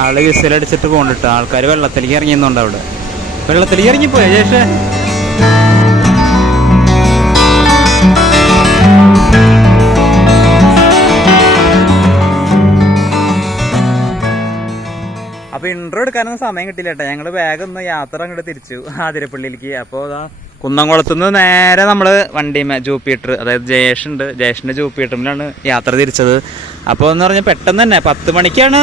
ആള് വിസിലടിച്ചിട്ട് പോകണ്ടിട്ട് ആൾക്കാർ വെള്ളത്തിലേക്ക് ഇറങ്ങിയെന്നുണ്ട്. അവിടെ വെള്ളത്തിലേക്ക് ഇറങ്ങിപ്പോയ ശേഷം അപ്പോൾ ഇൻട്രോ എടുക്കാനൊന്നും സമയം കിട്ടില്ല കേട്ടോ. ഞങ്ങൾ വേഗം ഒന്ന് യാത്ര അങ്ങോട്ട് തിരിച്ചു ആതിരപ്പള്ളിയിലേക്ക്. അപ്പോൾ അതാ കുന്നംകുളത്തുനിന്ന് നേരെ നമ്മൾ വണ്ടിമേ ജൂപ്പിറ്റർ, അതായത് ജയേഷിൻ്റെ ജൂപ്പിറ്ററിലാണ് യാത്ര തിരിച്ചത്. അപ്പോൾ എന്ന് പറഞ്ഞാൽ പെട്ടെന്ന് തന്നെ 10 മണിക്കാണ്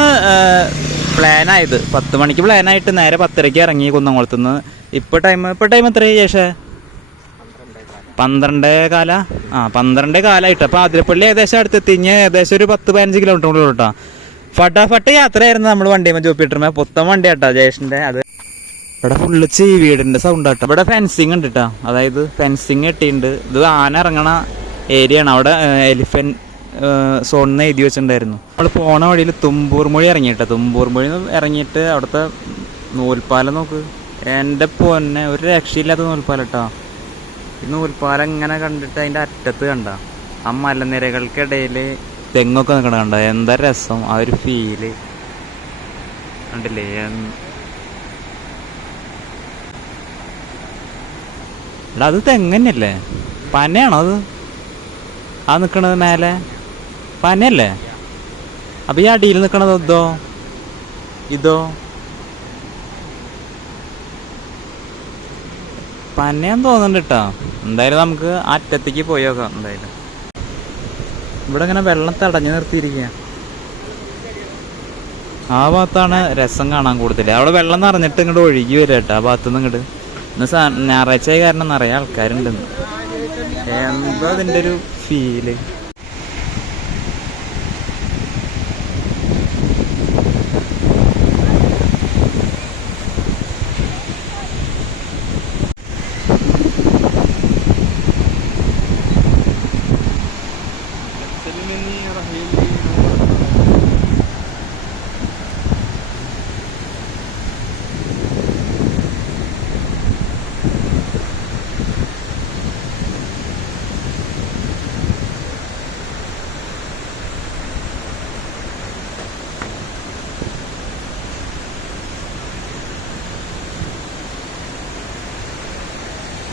പ്ലാനായത്. 10 മണിക്ക് പ്ലാനായിട്ട് നേരെ 10:30 ഇറങ്ങി കുന്നംകുളത്തുനിന്ന്. ഇപ്പോൾ ടൈം എത്രയാണ് ജയേഷേ? 12:15. 12:15 അപ്പോൾ ആതിരപ്പള്ളി ഏകദേശം അടുത്തെത്തി. ഏകദേശം ഒരു 10-15 കിലോമീറ്റർ ഉള്ളൂ കേട്ടോ. ഫട്ടാഫട്ട് യാത്രയായിരുന്നു നമ്മൾ വണ്ടിമേ ജൂപ്പിറ്ററിമേ. പുത്തൻ വണ്ടി കേട്ടോ ജയേഷിൻ്റെ. അത് ഇവിടെ ഫുള്ള് വീടിൻ്റെ സൗണ്ട് കേട്ടോ. ഇവിടെ ഫെൻസിങ് ഉണ്ട് കേട്ടോ, അതായത് ഫെൻസിങ് കെട്ടിയിട്ടുണ്ട്. ഇത് ആന ഇറങ്ങണ ഏരിയ ആണ്. അവിടെ എലിഫന്റ് സോണിന്ന് എഴുതി വെച്ചിട്ടുണ്ടായിരുന്നു. നമ്മൾ പോണ വഴിയിൽ തുമ്പൂർ മൊഴി ഇറങ്ങിയിട്ടോ. തുമ്പൂർ മൊഴി ഇറങ്ങിയിട്ട് അവിടുത്തെ നൂൽപ്പാലം നോക്ക്, എൻ്റെ പൊന്നെ ഒരു രക്ഷയില്ലാത്ത നൂൽപ്പാലം കേട്ടോ. ഈ നൂൽപ്പാലം ഇങ്ങനെ കണ്ടിട്ട് അതിൻ്റെ അറ്റത്ത് കണ്ട ആ മലനിരകൾക്കിടയിൽ തെങ്ങൊക്കെ നിൽക്കണ കണ്ട, എന്താ രസം. ആ ഒരു ഫീല് കണ്ടില്ലേ. അത് തെങ്ങന്നല്ലേ? പനയാണോ അത്? ആ നിൽക്കണത് മേലെ പനയല്ലേ? അപ്പം ഈ അടിയിൽ നിൽക്കണത് ഇതോ പനയാന്ന് തോന്നുന്നുണ്ട് കേട്ടോ. എന്തായാലും നമുക്ക് അറ്റത്തേക്ക് പോയി നോക്കാം. എന്തായാലും ഇവിടെ ഇങ്ങനെ വെള്ളം തടഞ്ഞു നിർത്തിയിരിക്കുക. ആ ഭാഗത്താണ് രസം കാണാൻ കൂടുതൽ. അവിടെ വെള്ളം നിറഞ്ഞിട്ട് ഇങ്ങോട്ട് ഒഴുകി വരിക കേട്ടോ. ആ ഭാഗത്തുനിന്ന് ഇങ്ങോട്ട്. ഇന്ന് ഞായറാഴ്ച കാരണം നിറയെ ആൾക്കാരുണ്ടെന്ന്. എന്താ അതിൻ്റെ ഒരു ഫീല്.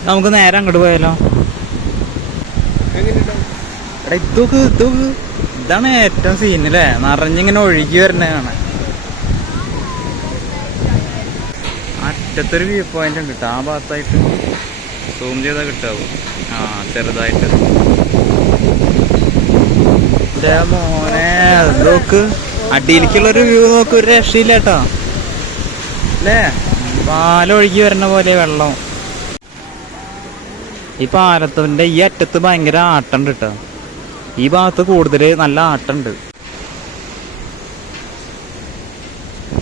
നമുക്ക് നേരെ അങ്ങോട്ട് പോയാലോ? എടാ ഇതൊക്കെ ഇതാണ് ഏറ്റവും സീനല്ലേ, നിറഞ്ഞിങ്ങനെ ഒഴുകി വരുന്നതാണ്. അറ്റത്തൊരു വ്യൂ പോയിന്റ് ഉണ്ട് കേട്ടോ. ആ ഭാഗത്തായിട്ട് സൂം ചെയ്താൽ കിട്ടാവും. ചെറുതായിട്ട് മോനെ നോക്ക്, അടിയിലേക്കുള്ളൊരു വ്യൂ നോക്ക്. ഒരു രക്ഷയില്ല കേട്ടോ അല്ലേ. പാലൊഴുകി വരുന്ന പോലെ വെള്ളം. ഈ പാലത്തിൻ്റെ ഈ അറ്റത്ത് ഭയങ്കര ആട്ടമുണ്ട് കേട്ടോ. ഈ ഭാഗത്ത് കൂടുതൽ നല്ല ആട്ടമുണ്ട്.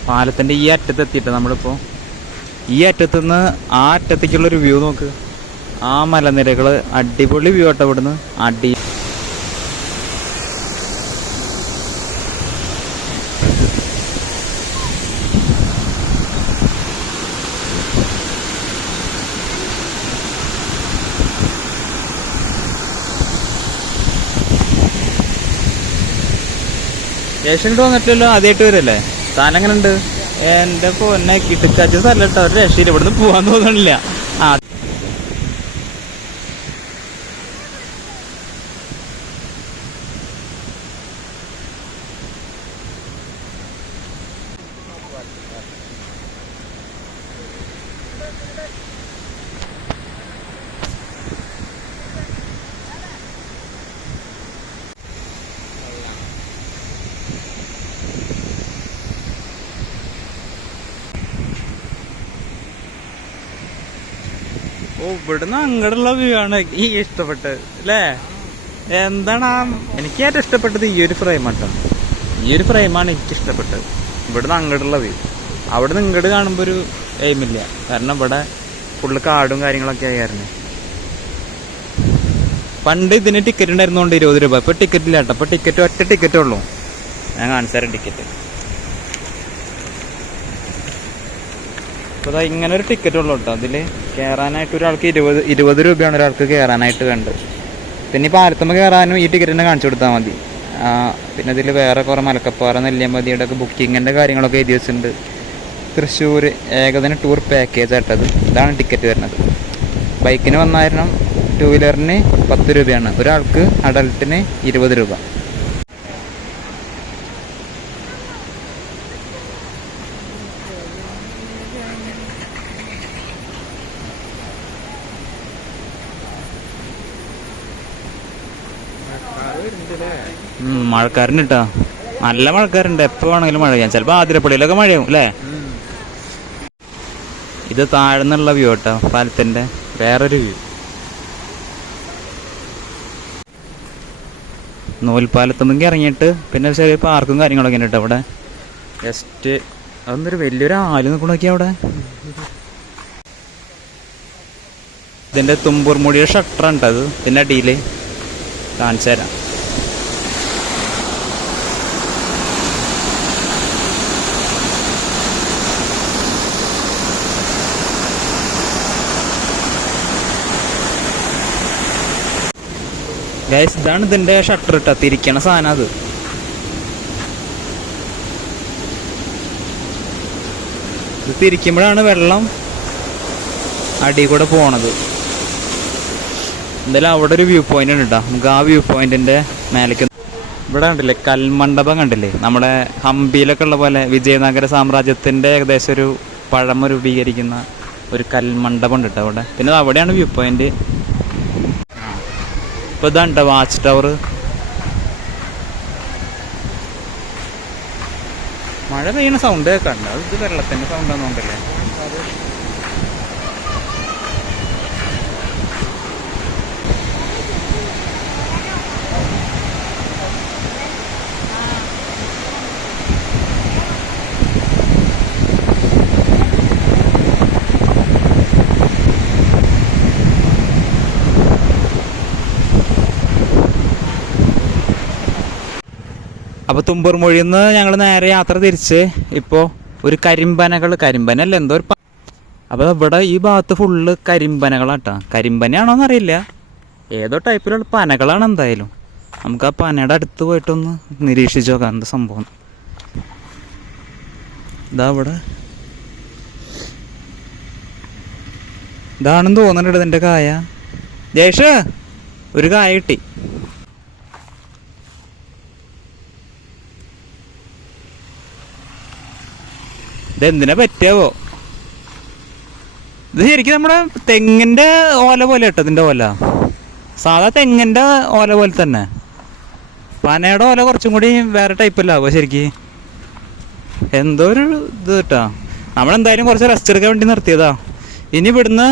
പാലത്തിൻ്റെ ഈ അറ്റത്ത് എത്തിയിട്ട് നമ്മളിപ്പോൾ ഈ അറ്റത്തുനിന്ന് ആ അറ്റത്തേക്കുള്ളൊരു വ്യൂ നോക്ക്. ആ മലനിരകൾ അടിപൊളി വ്യൂ കേട്ടോ ഇവിടുന്ന്. ഏഷ്യൻ വന്നിട്ടില്ലല്ലോ, ആദ്യമായിട്ട് വരല്ലേ. സാധനം എങ്ങനെ ഉണ്ട്? എൻ്റെ പൊന്നെ കിട്ടിക്കാച്ച സ്ഥലം കേട്ടോ. ഒരു രക്ഷയില്ല, ഇവിടുന്ന് പോകാൻ തോന്നണില്ല. ഇവിടുന്ന് അങ്ങോട്ടുള്ള വ്യൂ ആണ് ഈ ഇഷ്ടപ്പെട്ടത് അല്ലേ. എന്താണ് എനിക്ക് ഏറ്റവും ഇഷ്ടപ്പെട്ടത് ഈ ഒരു ഫ്രെയിം കേട്ടോ. ഈ ഒരു ഫ്രെയിമാണ് എനിക്ക് ഇഷ്ടപ്പെട്ടത്. ഇവിടുന്ന് അങ്ങോട്ടുള്ള വ്യൂ. അവിടെ നിന്ന് ഇങ്ങോട്ട് കാണുമ്പോൾ ഒരു എയിമില്ല, കാരണം ഇവിടെ ഫുള്ള് കാടും കാര്യങ്ങളൊക്കെ ആയിരുന്നു. പണ്ട് ഇതിന് ടിക്കറ്റ് ഉണ്ടായിരുന്നോണ്ട് 20 രൂപ. ഇപ്പൊ ടിക്കറ്റ് ഇല്ല കേട്ടോ. ഇപ്പൊ ഒറ്റ ടിക്കറ്റേ ഉള്ളൂ. ഞാൻ കാണിച്ചു തരാം ടിക്കറ്റ്. അപ്പോൾ ഇങ്ങനെ ഒരു ടിക്കറ്റ് ഉള്ളൂ കേട്ടോ. അതിൽ കയറാനായിട്ട് ഒരാൾക്ക് 20 രൂപയാണ് ഒരാൾക്ക് കയറാനായിട്ട് വേണ്ടത്. പിന്നെ ഈ പാലത്തുമ്പോൾ കയറാനും ഈ ടിക്കറ്റ് തന്നെ കാണിച്ചു കൊടുത്താൽ മതി. പിന്നെ ഇതിൽ വേറെ കുറേ മലക്കപ്പാറ നെല്ലിയാമ്പതിയുടെ ഒക്കെ ബുക്കിങ്ങിൻ്റെ കാര്യങ്ങളൊക്കെ എഴുതി വെച്ചിട്ടുണ്ട്. തൃശ്ശൂർ ഏകദിന ടൂർ പാക്കേജ് ആയിട്ടത്. ഇതാണ് ടിക്കറ്റ് വരുന്നത്. ബൈക്കിന് 1000, 2 വീലറിന് 10 രൂപയാണ്. ഒരാൾക്ക് അഡൽട്ടിന് 20 രൂപ. മഴക്കാരുണ്ട് കേട്ടോ, നല്ല മഴക്കാരുണ്ട്. എപ്പോൾ വേണമെങ്കിലും മഴ പെയ്യാം. ചിലപ്പോൾ ആതിരപ്പള്ളിയിലൊക്കെ മഴയാവും അല്ലേ. ഇത് താഴ്ന്നുള്ള വ്യൂ കേട്ടോ, പാലത്തിൻ്റെ വേറൊരു വ്യൂ. നൂൽപ്പാലത്തുനിന്ന് ഇറങ്ങിയിട്ട് പിന്നെ ചെറിയ പാർക്കും കാര്യങ്ങളൊക്കെ ഉണ്ട് കേട്ടോ അവിടെ. ജസ്റ്റ് അതൊന്നൊരു വലിയൊരു ആല് നിൽക്കണോക്കി അവിടെ. ഇതിൻ്റെ തുമ്പൂർ മുടിയുടെ ഷട്ടറാണ് കേട്ടോ അത്. ഇതിൻ്റെ അടിയിൽ കാണിച്ചു തരാം. ഗൈസ് ഇതാണ് ഇതിൻ്റെ ഷട്ടർ ഇട്ടാ തിരിക്കണ സാധനം. അത് ഇത് തിരിക്കുമ്പോഴാണ് വെള്ളം അടി കൂടെ പോണത്. എന്തായാലും അവിടെ ഒരു വ്യൂ പോയിന്റ് ഉണ്ട് കേട്ടോ. നമുക്ക് ആ വ്യൂ പോയിന്റിന്റെ മേലേക്ക് ഇവിടെ കണ്ടില്ലേ കൽമണ്ഡപം കണ്ടില്ലേ, നമ്മുടെ ഹംപിയിലൊക്കെ ഉള്ള പോലെ വിജയനഗര സാമ്രാജ്യത്തിന്റെ ഏകദേശം ഒരു പഴമ രൂപീകരിക്കുന്ന ഒരു കൽമണ്ഡപം ഉണ്ട് കേട്ടോ അവിടെ. പിന്നെ അവിടെയാണ് വ്യൂ പോയിന്റ്. ഇപ്പൊ ഇതാണ്ടോ വാച്ച് ടവർ. മഴ പെയ്യണ സൗണ്ട് കേൾക്കണ്ട, അത് ഇത് വെള്ളത്തിന്റെ സൗണ്ട് ആണെന്നുണ്ടല്ലേ. അപ്പോൾ തുമ്പൂർ മൊഴിയിൽ നിന്ന് ഞങ്ങൾ നേരെ യാത്ര തിരിച്ച് ഇപ്പോൾ ഒരു കരിമ്പനല്ല എന്തോ ഒരു അപ്പോൾ ഇവിടെ ഈ ഭാഗത്ത് ഫുള്ള് കരിമ്പനകളാട്ടോ. കരിമ്പനയാണോന്ന് അറിയില്ല, ഏതോ ടൈപ്പിലുള്ള പനകളാണ്. എന്തായാലും നമുക്ക് ആ പനയുടെ അടുത്ത് പോയിട്ടൊന്ന് നിരീക്ഷിച്ച് നോക്കാം എന്താ സംഭവം. ഇതാ ഇവിടെ ഇതാണെന്ന് തോന്നുന്നുണ്ട് ഇതിൻ്റെ കായ. ജയേഷ് ഒരു കായ കിട്ടി. ഇതെന്തിനാ പറ്റാവോ? ഇത് ശരിക്കും നമ്മുടെ തെങ്ങിൻ്റെ ഓല പോലെ കേട്ടോ. ഇതിൻ്റെ ഓല സാധാ തെങ്ങിൻ്റെ ഓല പോലെ തന്നെ. പനയുടെ ഓല കുറച്ചും കൂടി വേറെ ടൈപ്പല്ലാവോ ശരിക്ക്. എന്തോ ഒരു ഇത് കേട്ടോ. നമ്മളെന്തായാലും കുറച്ച് റെസ്റ്റ് എടുക്കാൻ വേണ്ടി നിർത്തിയതാ. ഇനി ഇവിടുന്ന്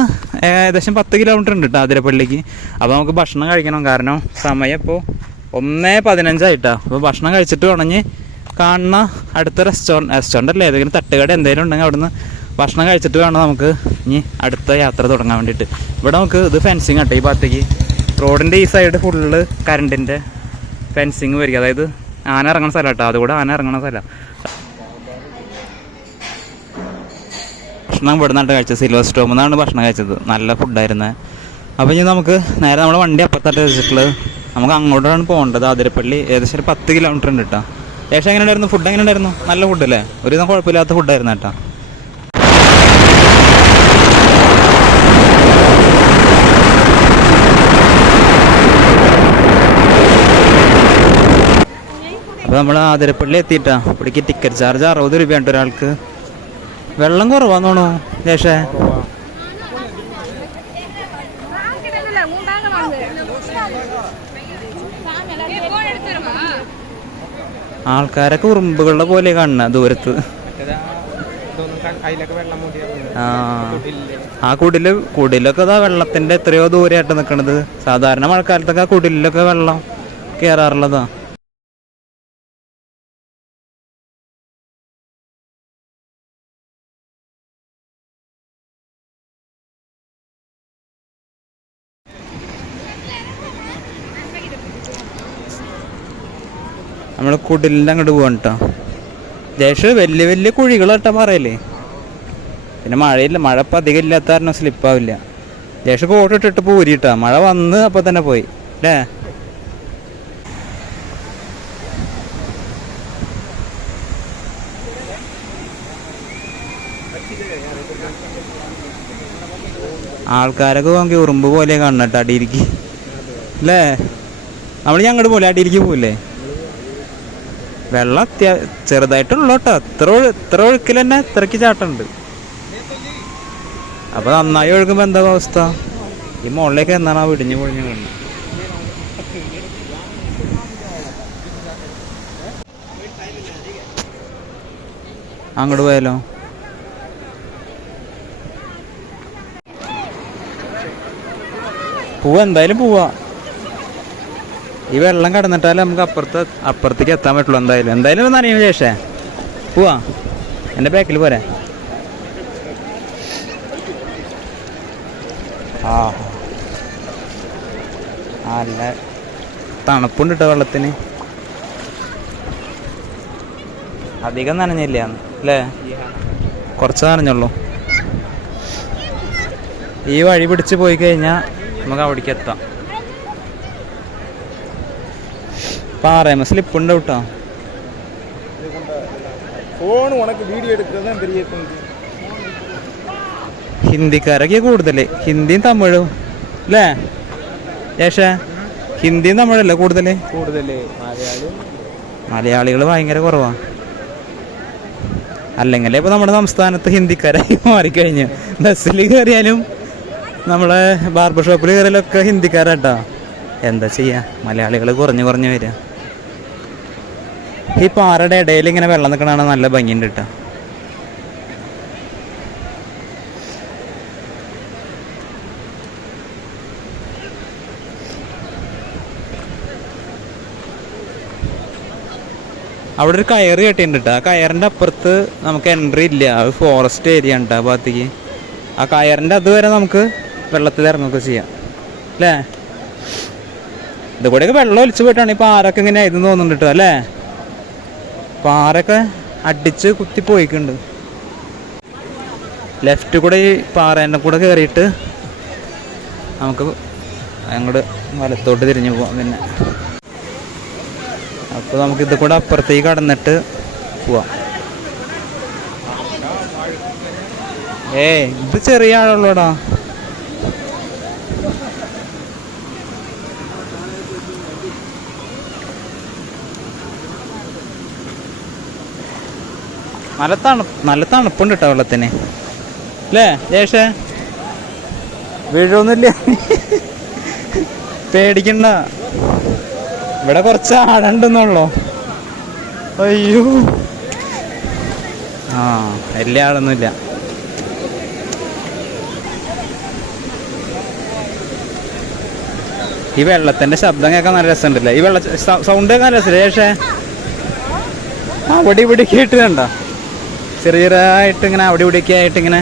ഏകദേശം 10 കിലോമീറ്റർ ഉണ്ട് കേട്ടോ ആതിരപ്പള്ളിക്ക്. അപ്പോൾ നമുക്ക് ഭക്ഷണം കഴിക്കണം. കാരണം സമയം ഇപ്പോൾ 1:15 അപ്പോൾ ഭക്ഷണം കഴിച്ചിട്ട് വേണമെങ്കിൽ കാണുന്ന അടുത്ത റെസ്റ്റോറൻ്റ് അല്ലേ ഏതെങ്കിലും തട്ടുകട എന്തെങ്കിലും ഉണ്ടെങ്കിൽ അവിടുന്ന് ഭക്ഷണം കഴിച്ചിട്ട് വേണം നമുക്ക് ഇനി അടുത്ത യാത്ര തുടങ്ങാൻ വേണ്ടിയിട്ട്. ഇവിടെ നമുക്ക് ഇത് ഫെൻസിങ് ആട്ടെ. ഈ ഭാഗത്തേക്ക് റോഡിൻ്റെ ഈ സൈഡ് ഫുള്ള് കറണ്ടിൻ്റെ ഫെൻസിങ് വരിക. അതായത് ആന ഇറങ്ങുന്ന സ്ഥലം കേട്ടോ, അതുകൂടെ ആന ഇറങ്ങുന്ന സ്ഥലം. ഭക്ഷണം ഇവിടെ നിന്നാണ് കഴിച്ചത്. സിൽവർ സ്റ്റോമിൽ നിന്നാണ് ഭക്ഷണം കഴിച്ചത്. നല്ല ഫുഡായിരുന്നത്. അപ്പോൾ ഇനി നമുക്ക് നേരെ നമ്മുടെ വണ്ടി അപ്പുറത്തായിട്ട് വെച്ചിട്ടുള്ളത്. നമുക്ക് അങ്ങോട്ടാണ് പോകേണ്ടത്. ആതിരപ്പള്ളി ഏകദേശം ഒരു 10 കിലോമീറ്റർ ഉണ്ട് കേട്ടോ. ഏകദേശം എങ്ങനെ ഉണ്ടായിരുന്നു? ഫുഡ് എങ്ങനെ ഉണ്ടായിരുന്നു? നല്ല ഫുഡല്ലേ, ഒരുവിധം കുഴപ്പമില്ലാത്ത ഫുഡായിരുന്നു കേട്ടോ. അപ്പോൾ നമ്മൾ ആതിരപ്പള്ളി എത്തിയിട്ടാ. ഇവിടേക്ക് ടിക്കറ്റ് ചാർജ് 60 രൂപയാണ് ഒരാൾക്ക്. വെള്ളം കുറവാന്ന് തോന്നുന്നു ജേഷേ. ആൾക്കാരൊക്കെ ഉറുമ്പുകളുടെ പോലെ കാണുന്ന ദൂരത്ത്. ആ കുടിലൊക്കെ അതാ വെള്ളത്തിന്റെ എത്രയോ ദൂരമായിട്ട് നിൽക്കണത്. സാധാരണ മഴക്കാലത്തൊക്കെ ആ കുടിലൊക്കെ വെള്ളം കയറാറുള്ളതാ. നമ്മൾ കുടിലിൻ്റെ അങ്ങോട്ട് പോകാൻ കേട്ടോ. ജേഷ് വലിയ വലിയ കുഴികളാട്ടാ പറയല്ലേ. പിന്നെ മഴയില്ല, മഴ ഇപ്പം അധികം ഇല്ലാത്ത കാരണം സ്ലിപ്പാവില്ല. ജേഷ് കോട്ട് ഇട്ടിട്ട് പോരിട്ടാ. മഴ വന്ന് അപ്പോൾ തന്നെ പോയി അല്ലേ. ആൾക്കാരൊക്കെ നോക്കി ഉറുമ്പ് പോലെ കാണണട്ടോ അടിയിലേക്ക് അല്ലേ. നമ്മൾ ഞങ്ങോട്ട് പോലെ അടിയിലേക്ക് പോവില്ലേ. വെള്ളം ചെറുതായിട്ടുള്ളൂ കേട്ടോ. ഇത്ര ഒഴുക്കിൽ തന്നെ ഇത്രയ്ക്ക് ചാട്ടമുണ്ട്. അപ്പൊ നന്നായി ഒഴുകുമ്പോ എന്താ അവസ്ഥ? ഈ മുകളിലേക്ക് എന്താണ് ആ വിടിഞ്ഞു പൊഴിഞ്ഞു കൊണ്ട്. അങ്ങോട്ട് പോയാലോ? എന്തായാലും പോവാ. ഈ വെള്ളം കടന്നിട്ടാലേ നമുക്ക് അപ്പുറത്തേക്ക് എത്താൻ പറ്റുള്ളൂ. എന്തായാലും നനയും ശേഷേ പോവാ. എൻ്റെ ബാക്കിൽ പോരെ. ആ നല്ല തണുപ്പുണ്ട് കേട്ടോ വെള്ളത്തിന്. അധികം നനഞ്ഞില്ല അല്ലേ, കുറച്ച് നനഞ്ഞുള്ളൂ. ഈ വഴി പിടിച്ച് പോയി കഴിഞ്ഞാൽ നമുക്ക് അവിടേക്ക് എത്താം. പാറയമ്മ സ്ലിപ്പ് ഉണ്ട് കേട്ടോ. ഹിന്ദിക്കാരൊക്കെ കൂടുതല്, ഹിന്ദിയും തമിഴും അല്ലേ ശേഷേ? ഹിന്ദിയും തമിഴല്ലേ കൂടുതല്? മലയാളികൾ ഭയങ്കര കുറവാ. അല്ലെങ്കിൽ ഇപ്പൊ നമ്മുടെ സംസ്ഥാനത്ത് ഹിന്ദിക്കാരായി മാറിക്കഴിഞ്ഞു. ബസ്സിൽ കയറിയാലും നമ്മളെ ബാർബർ ഷോപ്പിൽ കയറിയാലൊക്കെ ഹിന്ദിക്കാരാട്ടോ. എന്താ ചെയ്യാ, മലയാളികൾ കുറഞ്ഞു വരിക. ഈ പാറയുടെ ഇടയിൽ ഇങ്ങനെ വെള്ളം നിൽക്കണതാണ് നല്ല ഭംഗിയുണ്ട് കേട്ടോ. അവിടെ ഒരു കയറ് കെട്ടിയിട്ടുണ്ട് കേട്ടോ. ആ കയറിൻ്റെ അപ്പുറത്ത് നമുക്ക് എൻട്രി ഇല്ല. അത് ഫോറസ്റ്റ് ഏരിയ ഉണ്ട് ആ ഭാഗത്തേക്ക്. ആ കയറിൻ്റെ അതുവരെ നമുക്ക് വെള്ളത്തിൽ ഇറങ്ങുകയൊക്കെ ചെയ്യാം അല്ലേ. ഇതുകൂടെയൊക്കെ വെള്ളം ഒലിച്ചു പോയിട്ടാണ് ഈ പാറൊക്കെ ഇങ്ങനെ ആയിരുന്നു തോന്നുന്നുണ്ട് കേട്ടോ അല്ലേ. പാറയൊക്കെ അടിച്ച് കുത്തി പോയിക്കുന്നുണ്ട്. ലെഫ്റ്റ് കൂടെ ഈ പാറേൻ്റെ കൂടെ കയറിയിട്ട് നമുക്ക് അങ്ങോട്ട് വലത്തോട്ട് തിരിഞ്ഞു പോവാം. പിന്നെ അപ്പോൾ നമുക്ക് ഇത് കൂടെ അപ്പുറത്തേക്ക് കടന്നിട്ട് പോവാം. ഇത് ചെറിയ ആളുള്ളൂടാ. നല്ല തണുപ്പുണ്ട് കേട്ടോ വെള്ളത്തിന് അല്ലേ ജേഷേ? വീഴൊന്നുമില്ല, പേടിക്കണ്ട. ഇവിടെ കുറച്ച് ആടുണ്ടെന്നുള്ളൂ. അയ്യോ, വലിയ ആളൊന്നുമില്ല. ഈ വെള്ളത്തിന്റെ ശബ്ദം കേൾക്കാൻ നല്ല രസമുണ്ടല്ലേ. ഈ സൗണ്ട് കേൾക്കാൻ രസമില്ല പക്ഷേ അവിടെ ഇവിടേക്ക് ആയിട്ട് കണ്ട ചെറിയതായിട്ട് ഇങ്ങനെ അവിടെ ഇവിടേക്ക് ആയിട്ട് ഇങ്ങനെ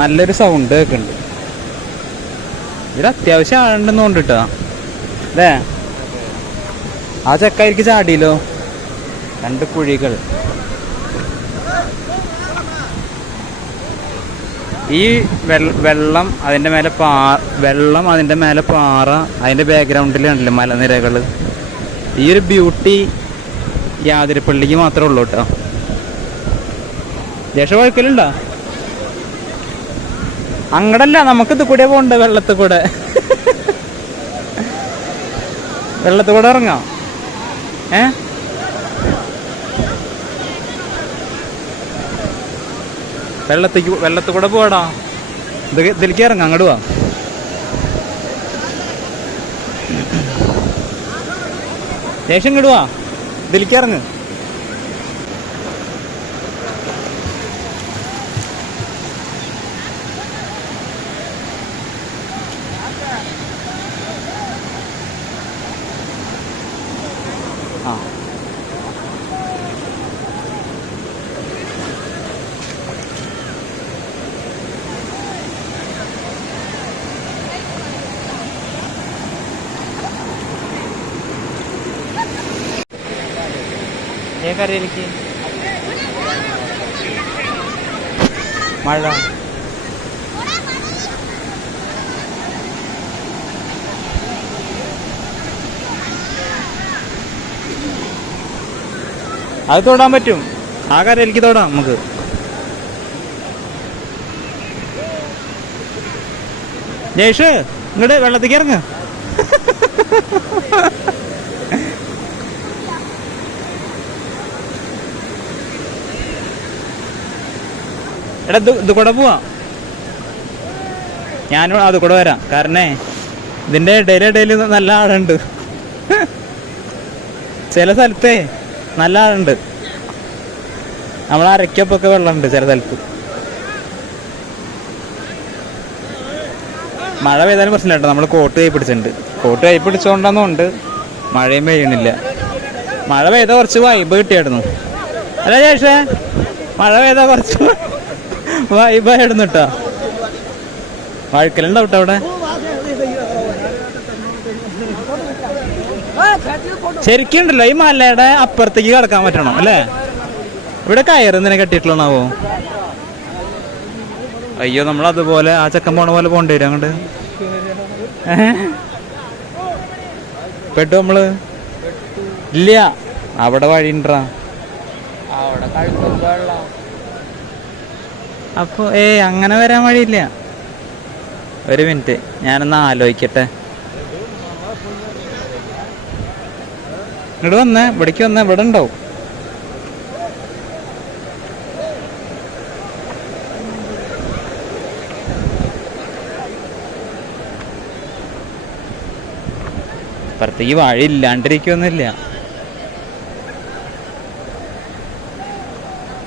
നല്ലൊരു സൗണ്ട് കേൾക്കുന്നുണ്ട്. ഇവിടെ അത്യാവശ്യം ആളുണ്ടെന്ന് കൊണ്ടിട്ടോ അല്ലേ. ആ ചക്കായിരിക്കും ചാടിയല്ലോ. 2 കുഴികൾ. ഈ വെള്ളം അതിൻ്റെ മേലെ പാറ അതിൻ്റെ ബാക്ക്ഗ്രൗണ്ടിൽ കണ്ടില്ലേ മലനിരകൾ. ഈ ഒരു ബ്യൂട്ടി ഈ ആതിരപ്പള്ളിക്ക് മാത്രമേ ഉള്ളൂ കേട്ടോ. ദേശം വഴുക്കലുണ്ടോ? അങ്ങടല്ല, നമുക്കിത് കൂടെ പോകണ്ട. വെള്ളത്തിൽ കൂടെ ഇറങ്ങാം. വെള്ളത്തിൽ കൂടെ പോടാ. ഇതിലേക്ക് ഇറങ്ങാം. അങ്ങോട്ട് പോവാ. ദേശം ഇങ്ങോട്ട് പോവാ. ഇതിലേക്ക് ഇറങ്ങ്. കരയിലേക്ക് മഴ. അത് തൊടാൻ പറ്റും. ആ കരയിലേക്ക് തൊടാം നമുക്ക്. ജയേഷ് ഇങ്ങോട്ട് വെള്ളത്തേക്ക് ഇറങ്ങ. എടാ ഇത് കൂടെ പോവാ. ഞാനും അത് കൂടെ വരാം. കാരണേ ഇതിന്റെ ഇടയിൽ നല്ല ആളുണ്ട്. ചില സ്ഥലത്തേ നല്ല ആളുണ്ട്. നമ്മൾ അരയ്ക്കൊപ്പൊക്കെ വെള്ളമുണ്ട് ചില സ്ഥലത്ത്. മഴ പെയ്താലും പ്രശ്നമില്ല കേട്ടോ. നമ്മൾ കോട്ട് കൈ പിടിച്ചിട്ടുണ്ട്. കോട്ട് കൈ പിടിച്ചുകൊണ്ടൊന്നുമുണ്ട്. മഴയും പെയ്യണില്ല. മഴ പെയ്താൽ കുറച്ച് വൈബ് കിട്ടിയായിരുന്നു. അല്ല ചേഷേ, മഴ പെയ്താൽ കുറച്ച് വൈബായിരുന്നു കേട്ടോ. വഴുക്കലുണ്ടാവും കേട്ടോ അവിടെ. ശരിക്കും ഉണ്ടല്ലോ ഈ മലയുടെ അപ്പുറത്തേക്ക് കിടക്കാൻ പറ്റണം അല്ലേ? ഇവിടെ കയറുന്നതിനെ കെട്ടിയിട്ടുള്ളതാവോ? അയ്യോ, നമ്മളതുപോലെ ആ ചെക്കൻ പോണ പോലെ പോകേണ്ടി വരും അങ്ങോട്ട്. പെട്ടു നമ്മള്? ഇല്ല, അവിടെ വഴിണ്ടാ. അപ്പൊ അങ്ങനെ വരാൻ വഴിയില്ല. ഒരു മിനിറ്റ്, ഞാനൊന്ന് ആലോചിക്കട്ടെ. ഇങ്ങോട്ട് വന്നേ, ഇവിടേക്ക് വന്നേ, ഇവിടെ ഉണ്ടാവും. അപ്പുറത്തേക്ക് വഴി ഇല്ലാണ്ടിരിക്കൊന്നുമില്ല.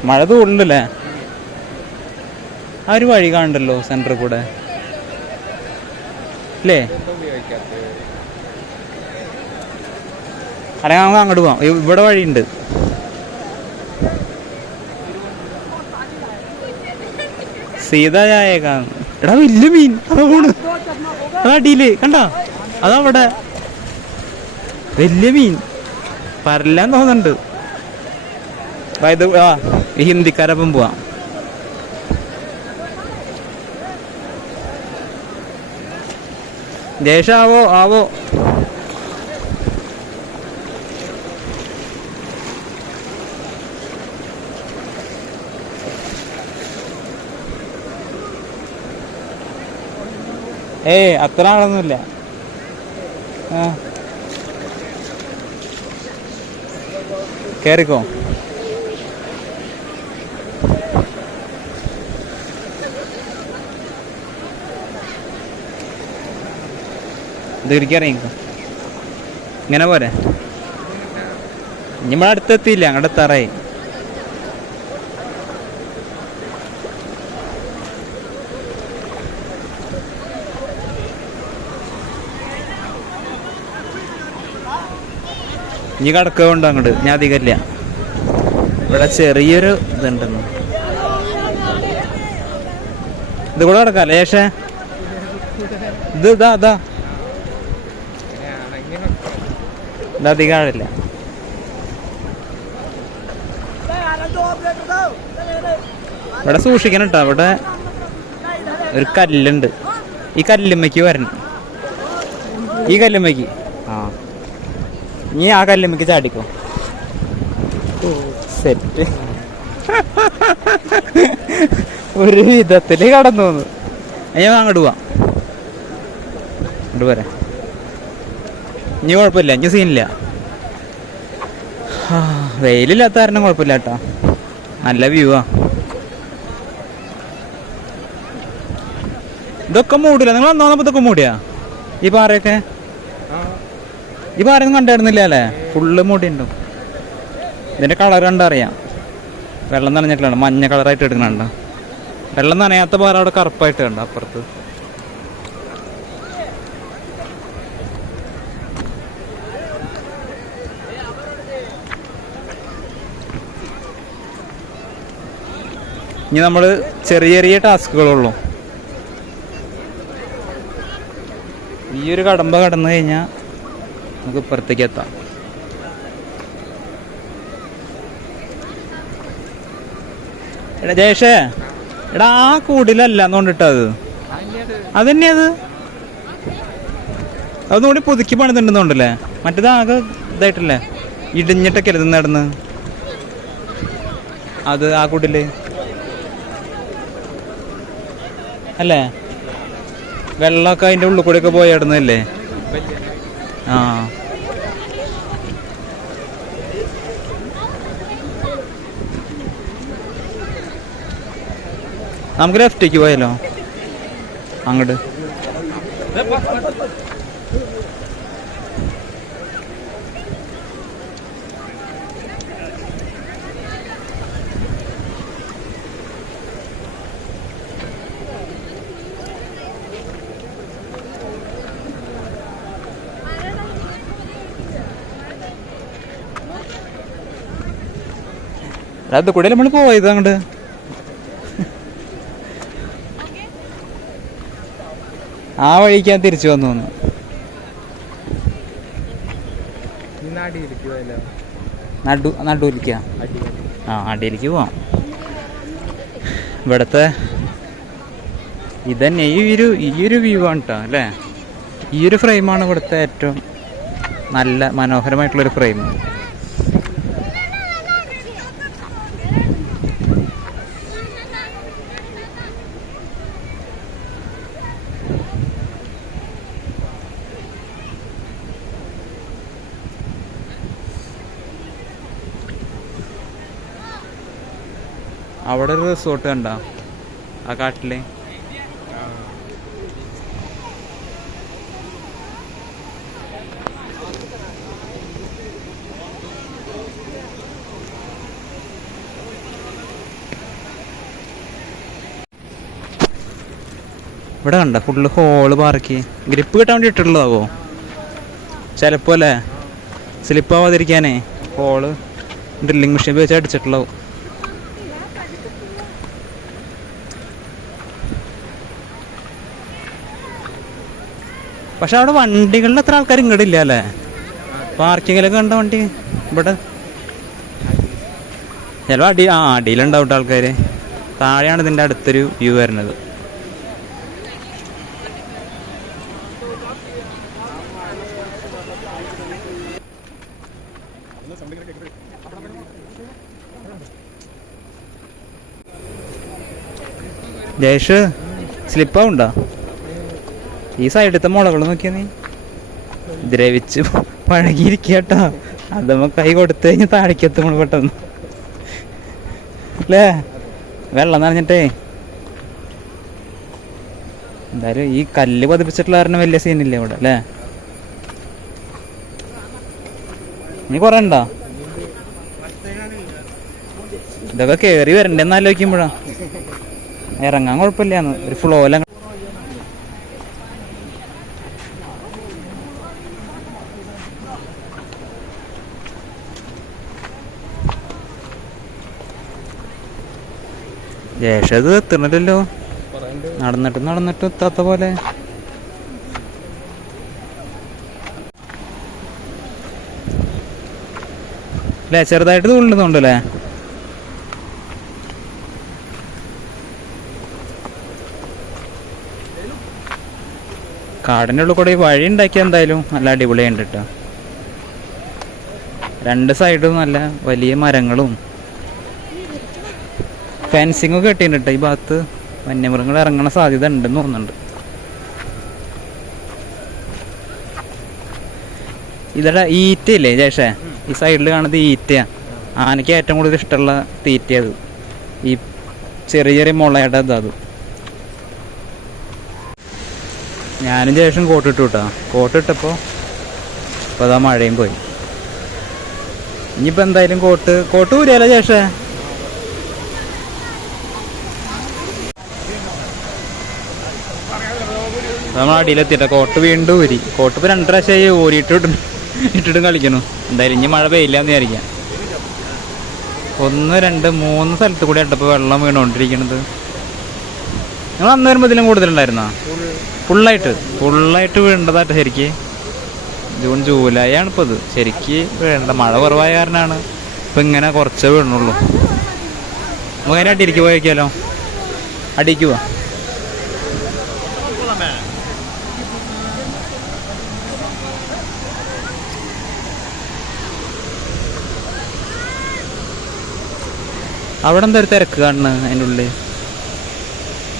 മഴ തൂടുണ്ടല്ലേ? ആ ഒരു വഴി കാണണ്ടല്ലോ സെന്ററിൽ കൂടെ അല്ലേ? അല്ലെങ്കിൽ നമുക്ക് അങ്ങോട്ട് പോവാം. ഇവിടെ വഴിയുണ്ട്. സീതയായേക്കാം. എടാ വലിയ മീൻ അടിയില് കണ്ടാ? അതവിടെ വലിയ മീൻ പരലാൻ തോന്നുന്നുണ്ട്. ഈ ഹിന്ദിക്കാരപ്പം പോവാം. ദേശാവോ ആവോ. അത്ര ആളൊന്നുമില്ല. കേറിക്കോ. ഇറങ്ങിക്കോ. ഇങ്ങനെ പോരെ? നമ്മളെ അടുത്തെത്തിയില്ല, അങ്ങോട്ട് എത്താറായി. ഇനി കടക്കുന്നുണ്ടോ അങ്ങോട്ട്? ഞാൻ അധികമില്ല. ഇവിടെ ചെറിയൊരു ഇതുണ്ടെന്നു. ഇത് കൂടെ കിടക്കാല്ലേ ശേഷേ? ഇതാ അധികം ആഴില്ല. ഇവിടെ സൂക്ഷിക്കണം കേട്ടോ. ഇവിടെ ഒരു കല്ലുണ്ട്. ഈ കല്ലുമ്മയ്ക്ക് വരണം. ഈ കല്ലുമ്മയ്ക്ക് നീ ആ കല്ലുമ്മയ്ക്ക് ചാടിക്കോ. സെറ്റ്. ഒരു വിധത്തില് കടന്നു പോന്നു. ഞാൻ അങ്ങോട്ട് പോവാം. അങ്ങോട്ട് പോരാ. ഇനി കുഴപ്പമില്ല, ഇനി സീനില്ല. വെയിലില്ലാത്ത കാരണം കുഴപ്പമില്ല കേട്ടോ. നല്ല വ്യൂ ആ. ഇതൊക്കെ മൂടില്ല. നിങ്ങൾ അന്ന് വന്നപ്പോ ഇതൊക്കെ മൂടിയാ? ഈ പാറയൊക്കെ ഈ പാറയൊന്നും കണ്ടായിരുന്നില്ല അല്ലേ? ഫുള്ള് മൂടിയുണ്ടോ? ഇതിന്റെ കളർ കണ്ടറിയാം. വെള്ളം നനഞ്ഞിട്ടില്ല, മഞ്ഞ കളറായിട്ട് എടുക്കണുണ്ടോ? വെള്ളം നനയാത്ത പാറ അവിടെ കറുപ്പായിട്ട് കണ്ടോ അപ്പുറത്ത്? ഇനി നമ്മൾ ചെറിയ ചെറിയ ടാസ്കുകളുള്ളൂ. ഈ ഒരു കടമ്പ കടന്നു കഴിഞ്ഞാൽ നമുക്ക് ഇപ്പുറത്തേക്ക് എത്താം. എടാ ജയേഷേ, എടാ ആ കൂടിലല്ല എന്നോണ്ടിട്ടത്. അതന്നെ അതൊന്നുകൂടി പുതുക്കി പണിതുണ്ടെന്നുണ്ടല്ലേ? മറ്റേതാകെ ഇതായിട്ടല്ലേ ഇടിഞ്ഞിട്ടൊക്കെ അല്ലേ നടന്ന്? അത് ആ കൂട്ടില് അല്ലേ? വെള്ളമൊക്കെ അതിൻ്റെ ഉള്ളിൽ കൂടെ ഒക്കെ പോയിടുന്നല്ലേ? ആ നമുക്ക് ലെഫ്റ്റേക്ക് പോയാലോ? അങ്ങോട്ട് അത് കൂടെ നമ്മൾ പോയത് അങ്ങോട്ട്. ആ വഴിക്ക് ഞാൻ തിരിച്ചു വന്നു തോന്നുന്നു. നടുവിലേക്ക് അടിയിലേക്ക് പോവാം. ഇവിടുത്തെ ഇതന്നെ ഈ ഒരു വ്യൂ ആണ് കേട്ടോ അല്ലേ? ഈ ഒരു ഫ്രെയിമാണ് ഇവിടുത്തെ ഏറ്റവും നല്ല മനോഹരമായിട്ടുള്ളൊരു ഫ്രെയിം. അവിടെ ഒരു റിസോർട്ട് കണ്ടോ ആ കാട്ടില്? ഇവിടെ കണ്ട ഫുള്ള് ഹോള് പാർക്കി. ഗ്രിപ്പ് കിട്ടാൻ വേണ്ടി ഇട്ടിട്ടുള്ളതാവോ ചിലപ്പോ അല്ലേ? സ്ലിപ്പ് ആവാതിരിക്കാനേ ഹോള് ഡ്രില്ലിങ് മെഷീൻ വെച്ച് അടിച്ചിട്ടുള്ളതാവും. പക്ഷെ അവിടെ വണ്ടികളിൽ അത്ര ആൾക്കാർ ഇങ്ങോട്ട് ഇല്ല അല്ലേ? പാർക്കിങ്ങിലൊക്കെ കണ്ട വണ്ടി ഇവിടെ ചിലപ്പോൾ അടിയിലുണ്ടാവട്ടെ ആൾക്കാർ. താഴെയാണ് ഇതിൻ്റെ അടുത്തൊരു വ്യൂ വരുന്നത്. ജയേഷ് സ്ലിപ്പാവുണ്ടോ? ഈ സൈഡത്തെ മുളകൾ നോക്കിയാ നീ ദ്രവിച്ച് പഴകിയിരിക്കട്ടാ. അതമ്മ കൈ കൊടുത്തു കഴിഞ്ഞാൽ താഴേക്കെത്തുമ്പോൾ പെട്ടെന്ന് അല്ലേ? വെള്ളം നനഞ്ഞിട്ടേ. എന്തായാലും ഈ കല്ല് പതിപ്പിച്ചിട്ടുള്ള കാരണം വലിയ സീനില്ല ഇവിടെ അല്ലേ? നീ കുറെ ഉണ്ടോ? ഇതൊക്കെ കേറി വരണ്ടെന്ന് ആലോചിക്കുമ്പോഴാ. ഇറങ്ങാൻ കുഴപ്പമില്ലാന്ന് ഒരു ഫ്ലോയില. ജേഷത് എത്തണല്ലോ. നടന്നിട്ട് എത്താത്ത പോലെ. അല്ലേ ചെറുതായിട്ട് തുള്ളുന്നുണ്ടല്ലേ? കാടിൻ്റെ ഉള്ളിൽ കൂടെ വഴി ഉണ്ടാക്കിയ എന്തായാലും നല്ല അടിപൊളിയുണ്ട് കേട്ടോ. രണ്ട് സൈഡും നല്ല വലിയ മരങ്ങളും ഫെൻസിങ്ങൊക്കെ കെട്ടിയിട്ടുണ്ട് കേട്ടോ. ഈ ഭാഗത്ത് വന്യമൃഗങ്ങൾ ഇറങ്ങണ സാധ്യത ഉണ്ടെന്ന് തോന്നുന്നുണ്ട്. ഇതടെ ഈറ്റയില്ലേ ജേഷേ? ഈ സൈഡിൽ കാണുന്നത് ഈറ്റയാ. ആനയ്ക്ക് ഏറ്റവും കൂടുതൽ ഇഷ്ടമുള്ള തീറ്റയത് ഈ ചെറിയ ചെറിയ മുളയുടെ അത്. ഞാനും ജേഷും കോട്ടിട്ടു കേട്ടോ. കോട്ടിട്ടപ്പോൾ ഇപ്പോൾ അതാ മഴയും പോയി. ഇനിയിപ്പോൾ എന്തായാലും കോട്ട് ഊരിയാലോ ജേഷേ? നമ്മൾ അടിയിലെത്തിയിട്ട കോട്ട് വീണ്ടും ഊരി. കോട്ട് ഇപ്പോൾ 2 പ്രാവശ്യമായി ഇട്ടിട്ടും കളിക്കുന്നു. എന്തായാലും ഇനി മഴ പെയ്യില്ലാന്ന് വിചാരിക്കാം. 1, 2, 3 സ്ഥലത്ത് കൂടി ആയിട്ടപ്പോൾ വെള്ളം വീണുകൊണ്ടിരിക്കണത്. നിങ്ങൾ അന്ന് വരുമ്പോൾ ഇതിലും കൂടുതലുണ്ടായിരുന്നോ? ഫുള്ളായിട്ട് വീഴേണ്ടതായിട്ട് ശരിക്ക്. ജൂൺ ജൂലൈ ആണ് ഇപ്പോൾ ഇത് ശരിക്ക് വീഴേണ്ട. മഴ കുറവായ കാരണമാണ് ഇപ്പം ഇങ്ങനെ കുറച്ചേ വീണുള്ളൂ. നമുക്ക് അതിന് അടിയിലേക്ക് പോയേക്കാലോ? അടിയിക്ക് പോവാ. അവിടെ എന്താ ഒരു തിരക്ക് കാണുന്നത് അതിൻ്റെ ഉള്ളിൽ?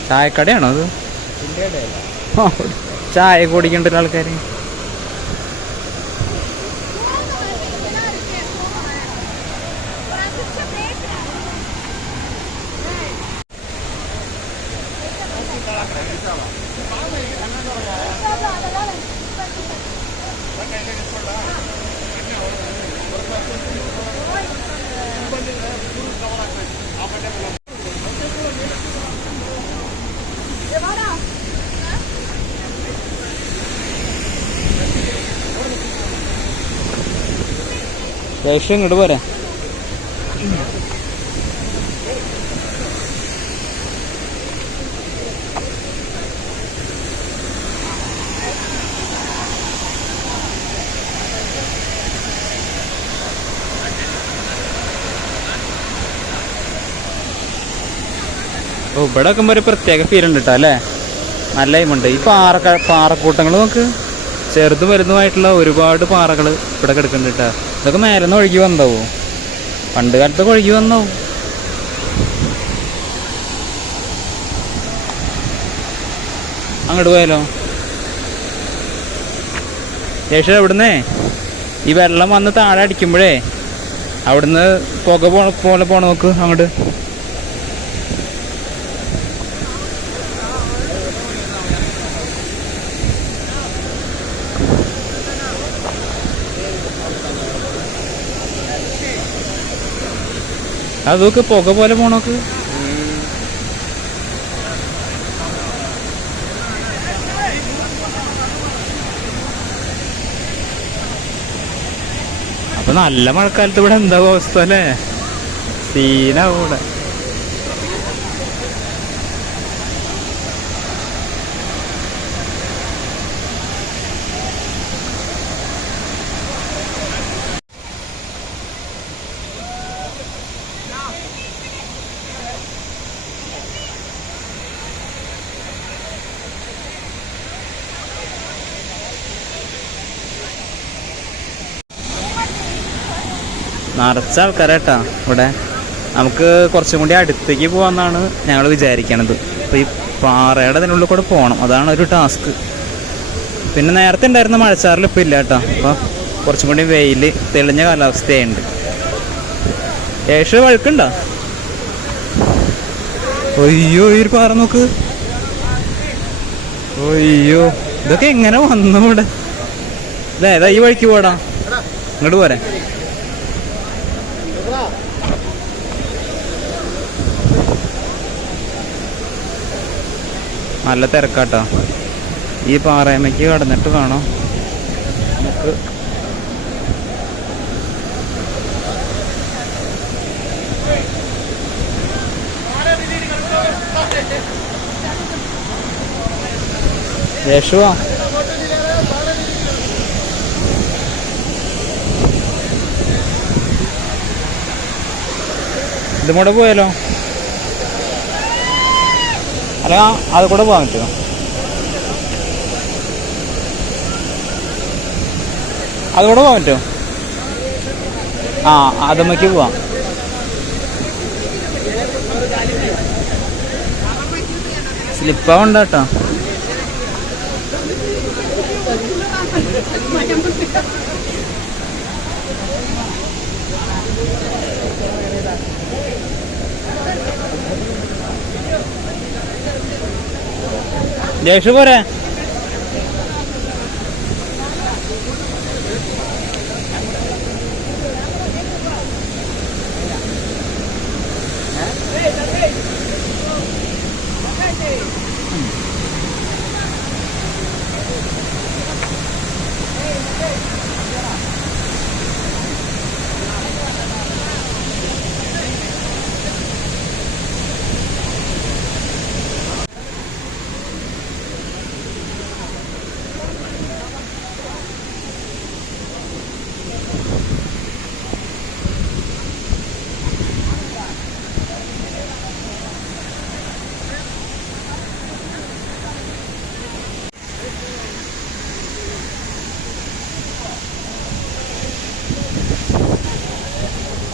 ചായക്കടയാണോ അത്? ചായ കുടിക്കണ്ടല്ലോ ആൾക്കാർ. ദേഷ്യം ഇങ്ങോട്ട് പോരാ. ഓ, ഇവിടെ വെക്കുമ്പോൾ ഒരു പ്രത്യേക ഫീൽ ഉണ്ട് കേട്ടോ അല്ലേ. നല്ല ഇമുണ്ട്. ഈ പാറക്കൂട്ടങ്ങൾ നോക്ക്, ചെറുതും വലുതുമായിട്ടുള്ള ഒരുപാട് പാറകൾ ഇവിടെ കിടക്കുന്നുണ്ട് കേട്ടോ. ഇതൊക്കെ മേലെന്ന് ഒഴുകി വന്നാവോ? പണ്ട് കാലത്തൊക്കെ ഒഴുകി വന്നാവും. അങ്ങോട്ട് പോയാലോ? ശേഷം ഇവിടുന്ന് ഈ വെള്ളം വന്ന് താഴെ അടിക്കുമ്പോഴേ അവിടുന്ന് പുക പോലെ പോണ നോക്ക് അങ്ങോട്ട്. അതൊക്കെ പുക പോലെ പോണോക്ക്. അപ്പൊ നല്ല മഴക്കാലത്ത് ഇവിടെ എന്താ അവസ്ഥ അല്ലേ? സീനാവും ഇവിടെ. നിറച്ച ആൾക്കാരാട്ടാ ഇവിടെ. നമുക്ക് കുറച്ചും കൂടി അടുത്തേക്ക് പോകാമെന്നാണ് ഞങ്ങൾ വിചാരിക്കണത്. അപ്പോൾ ഈ പാറയുടെ അതിനുള്ളിൽ കൂടെ പോകണം, അതാണ് ഒരു ടാസ്ക്. പിന്നെ നേരത്തെ ഉണ്ടായിരുന്ന മഴച്ചാറിൽ ഇപ്പോൾ ഇല്ല കേട്ടോ. അപ്പോൾ കുറച്ചും കൂടി വെയിൽ തെളിഞ്ഞ കാലാവസ്ഥയുണ്ട്. വഴുക്കുണ്ടോ? ഒയ്യോ, ഈ ഒരു പാറ നോക്ക്. ഒയ്യോ, ഇതൊക്കെ എങ്ങനെ വന്നു ഇവിടെ? ഇതേതാ ഈ വഴിക്ക് പോടാ, ഇങ്ങോട്ട് പോരെ. നല്ല തിരക്കാട്ടോ. ഈ പാറയമയ്ക്ക് കടന്നിട്ട് കാണാം നമുക്ക്. യേശുവാ, ഇതും കൂടെ പോയാലോ? അല്ല, അത് കൂടെ പോകാൻ പറ്റുമോ? അതുകൂടെ പോകാൻ പറ്റുമോ? ആ, അതുമ്മക്ക് പോവാം. സ്ലിപ്പാവണ്ട കേട്ടോ. ജയ്ഷു പോരെ.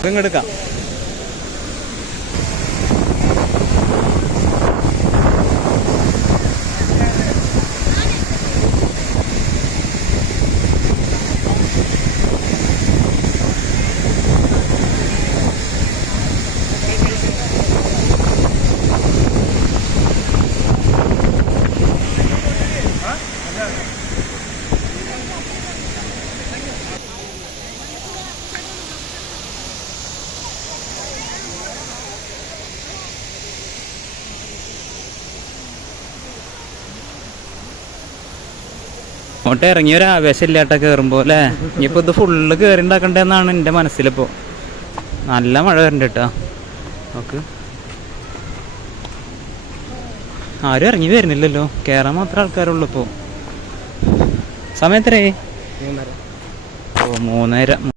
ഇങ്ങെടുക്കാം. അങ്ങോട്ട് ഇറങ്ങിയ ഒരു ആവേശം ഇല്ലാട്ട കയറുമ്പോൾ അല്ലേ. ഇനിയിപ്പോൾ ഇത് ഫുള്ള് കയറി ഉണ്ടാക്കണ്ടെന്നാണ് എൻ്റെ മനസ്സിലിപ്പോൾ. നല്ല മഴ വരണ്ട കേട്ടാ. ഓക്കെ, ആരും ഇറങ്ങി വരുന്നില്ലല്ലോ, കയറാൻ മാത്രമേ ആൾക്കാരുള്ളൂ ഇപ്പോൾ. സമയം എത്രയായി? 3:30.